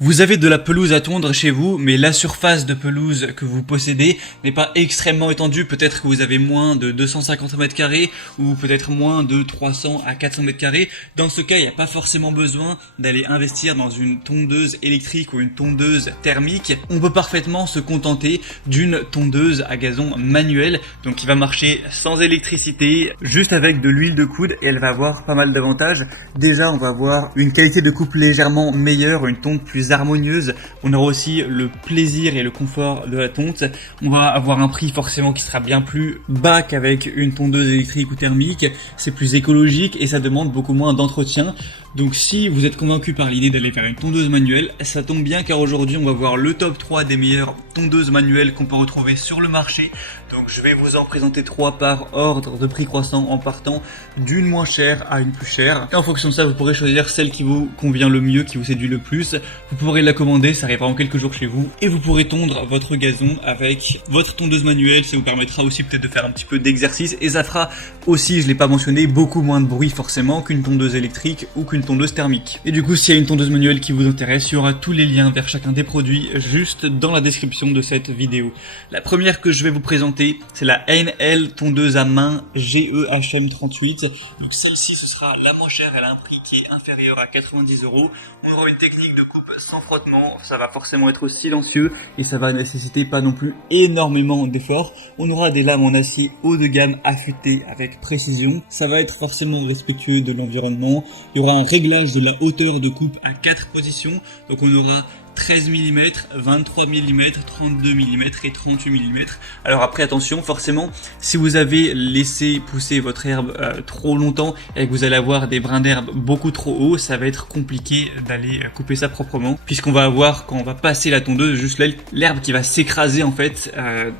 Vous avez de la pelouse à tondre chez vous, mais la surface de pelouse que vous possédez n'est pas extrêmement étendue. Peut-être que vous avez moins de 250 mètres carrés ou peut-être moins de 300 à 400 mètres carrés. Dans ce cas, il n'y a pas forcément besoin d'aller investir dans une tondeuse électrique ou une tondeuse thermique. On peut parfaitement se contenter d'une tondeuse à gazon manuelle, donc qui va marcher sans électricité, juste avec de l'huile de coude, et elle va avoir pas mal d'avantages. Déjà, on va avoir une qualité de coupe légèrement meilleure, une tonte plus harmonieuse. On aura aussi le plaisir et le confort de la tonte. On va avoir un prix forcément qui sera bien plus bas qu'avec une tondeuse électrique ou thermique. C'est plus écologique et ça demande beaucoup moins d'entretien. Donc si vous êtes convaincu par l'idée d'aller vers une tondeuse manuelle, ça tombe bien car aujourd'hui on va voir le top 3 des meilleures tondeuses manuelles qu'on peut retrouver sur le marché. Donc je vais vous en présenter 3 par ordre de prix croissant en partant d'une moins chère à une plus chère. Et en fonction de ça, vous pourrez choisir celle qui vous convient le mieux, qui vous séduit le plus. Vous pourrez la commander, ça arrivera en quelques jours chez vous. Et vous pourrez tondre votre gazon avec votre tondeuse manuelle. Ça vous permettra aussi peut-être de faire un petit peu d'exercice. Et ça fera aussi, je l'ai pas mentionné, beaucoup moins de bruit forcément qu'une tondeuse électrique ou qu'une tondeuse thermique. Et du coup, s'il y a une tondeuse manuelle qui vous intéresse, il y aura tous les liens vers chacun des produits juste dans la description de cette vidéo. La première que je vais vous présenter, c'est la NL tondeuse à main GEHM38. Donc celle-ci, ce sera la moins chère, elle a un prix qui est inférieur à 90 €. On aura une technique de coupe sans frottement, ça va forcément être silencieux et ça va nécessiter pas non plus énormément d'efforts. On aura des lames en acier haut de gamme affûtées avec précision. Ça va être forcément respectueux de l'environnement. Il y aura un réglage de la hauteur de coupe à 4 positions. Donc on aura 13 mm, 23 mm, 32 mm et 38 mm. Alors après attention, forcément, si vous avez laissé pousser votre herbe trop longtemps et que vous allez avoir des brins d'herbe beaucoup trop hauts, ça va être compliqué d'aller couper ça proprement, puisqu'on va avoir, quand on va passer la tondeuse, juste l'herbe qui va s'écraser en fait.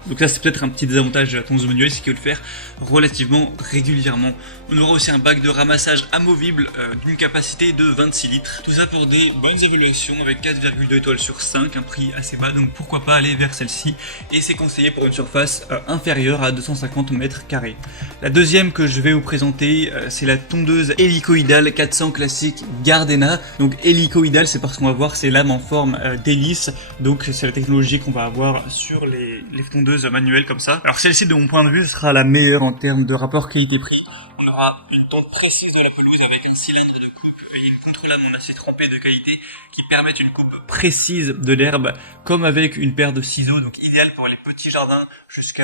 Donc ça c'est peut-être un petit désavantage de la tondeuse manuelle, c'est qu'il faut le faire relativement régulièrement. On aura aussi un bac de ramassage amovible d'une capacité de 26 litres. Tout ça pour des bonnes évaluations avec 4,2 étoiles sur 5, un prix assez bas, donc pourquoi pas aller vers celle-ci. Et c'est conseillé pour une surface inférieure à 250 mètres carrés. La deuxième que je vais vous présenter, c'est la tondeuse hélicoïdale 400 classique Gardena. Donc hélicoïdale, c'est parce qu'on va voir ces lames en forme d'hélice. Donc c'est la technologie qu'on va avoir sur les tondeuses manuelles comme ça. Alors celle-ci, de mon point de vue, sera la meilleure en termes de rapport qualité-prix. On aura une tonte précise de la pelouse avec un cylindre de coupe et une contre-lame en acier trempé de qualité qui permettent une coupe précise de l'herbe, comme avec une paire de ciseaux, donc idéal pour les petits jardins jusqu'à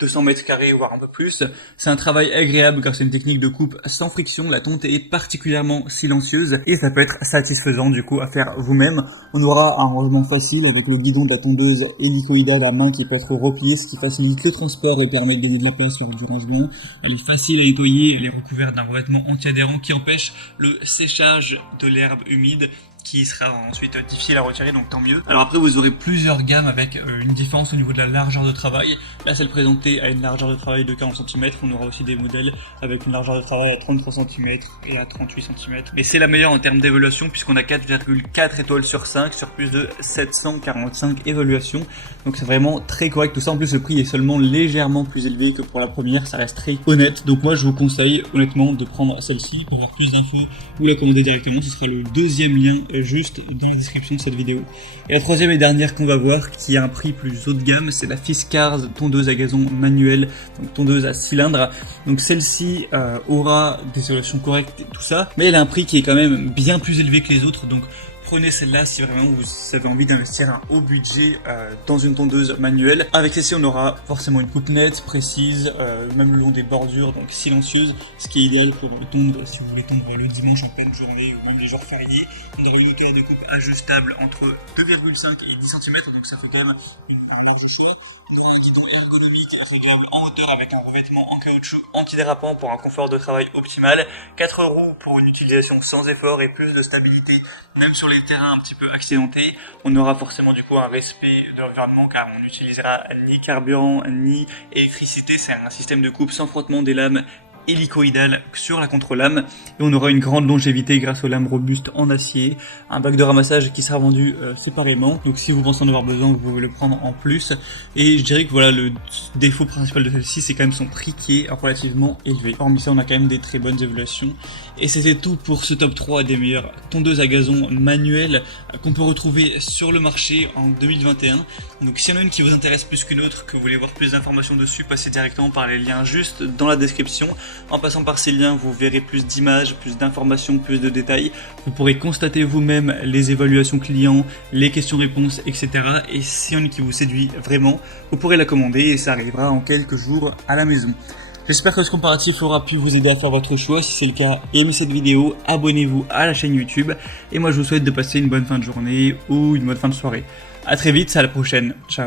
200 mètres carrés voire un peu plus. C'est un travail agréable car c'est une technique de coupe sans friction, la tonte est particulièrement silencieuse et ça peut être satisfaisant du coup à faire vous-même. On aura un rangement facile avec le guidon de la tondeuse hélicoïdale à main qui peut être replié, ce qui facilite les transports et permet de gagner de la place lors du rangement. Elle est facile à nettoyer, elle est recouverte d'un revêtement anti-adhérent qui empêche le séchage de l'herbe humide, qui sera ensuite difficile à retirer, donc tant mieux. Alors après, vous aurez plusieurs gammes avec une différence au niveau de la largeur de travail. Là, celle présentée a une largeur de travail de 40 cm. On aura aussi des modèles avec une largeur de travail à 33 cm et à 38 cm. Mais c'est la meilleure en termes d'évaluation puisqu'on a 4,4 étoiles sur 5 sur plus de 745 évaluations. Donc c'est vraiment très correct tout ça. En plus, le prix est seulement légèrement plus élevé que pour la première. Ça reste très honnête. Donc moi, je vous conseille honnêtement de prendre celle-ci. Pour voir plus d'infos, vous la commandez directement. Ce sera le deuxième lien juste dans la description de cette vidéo. Et la troisième et dernière qu'on va voir, qui a un prix plus haut de gamme, c'est la Fiskars tondeuse à gazon manuelle, donc tondeuse à cylindre. Donc celle-ci aura des solutions correctes et tout ça, mais elle a un prix qui est quand même bien plus élevé que les autres, donc prenez celle-là si vraiment vous avez envie d'investir un haut budget dans une tondeuse manuelle. Avec celle-ci, on aura forcément une coupe nette, précise, même le long des bordures, donc silencieuse, ce qui est idéal pour tondre si vous voulez tondre le dimanche en pleine journée ou même les jours fériés. On aura une hauteur de coupe ajustable entre 2,5 et 10 cm, donc ça fait quand même un large choix. On aura un guidon ergonomique réglable en hauteur avec un revêtement en caoutchouc antidérapant pour un confort de travail optimal. 4 roues pour une utilisation sans effort et plus de stabilité, même sur les terrains un petit peu accidentés. On aura forcément du coup un respect de l'environnement car on n'utilisera ni carburant ni électricité. C'est un système de coupe sans frottement des lames hélicoïdale sur la contre-lame et on aura une grande longévité grâce aux lames robustes en acier, un bac de ramassage qui sera vendu séparément, donc si vous pensez en avoir besoin vous pouvez le prendre en plus. Et je dirais que voilà, le défaut principal de celle-ci c'est quand même son prix qui est relativement élevé. Hormis ça on a quand même des très bonnes évaluations. Et c'était tout pour ce top 3 des meilleures tondeuses à gazon manuelles qu'on peut retrouver sur le marché en 2021. Donc s'il y en a une qui vous intéresse plus qu'une autre, que vous voulez voir plus d'informations dessus, passez directement par les liens juste dans la description. En passant par ces liens, vous verrez plus d'images, plus d'informations, plus de détails. Vous pourrez constater vous-même les évaluations clients, les questions-réponses, etc. Et s'il y en a une qui vous séduit vraiment, vous pourrez la commander et ça arrivera en quelques jours à la maison. J'espère que ce comparatif aura pu vous aider à faire votre choix. Si c'est le cas, aimez cette vidéo, abonnez-vous à la chaîne YouTube. Et moi je vous souhaite de passer une bonne fin de journée ou une bonne fin de soirée. A très vite, à la prochaine. Ciao.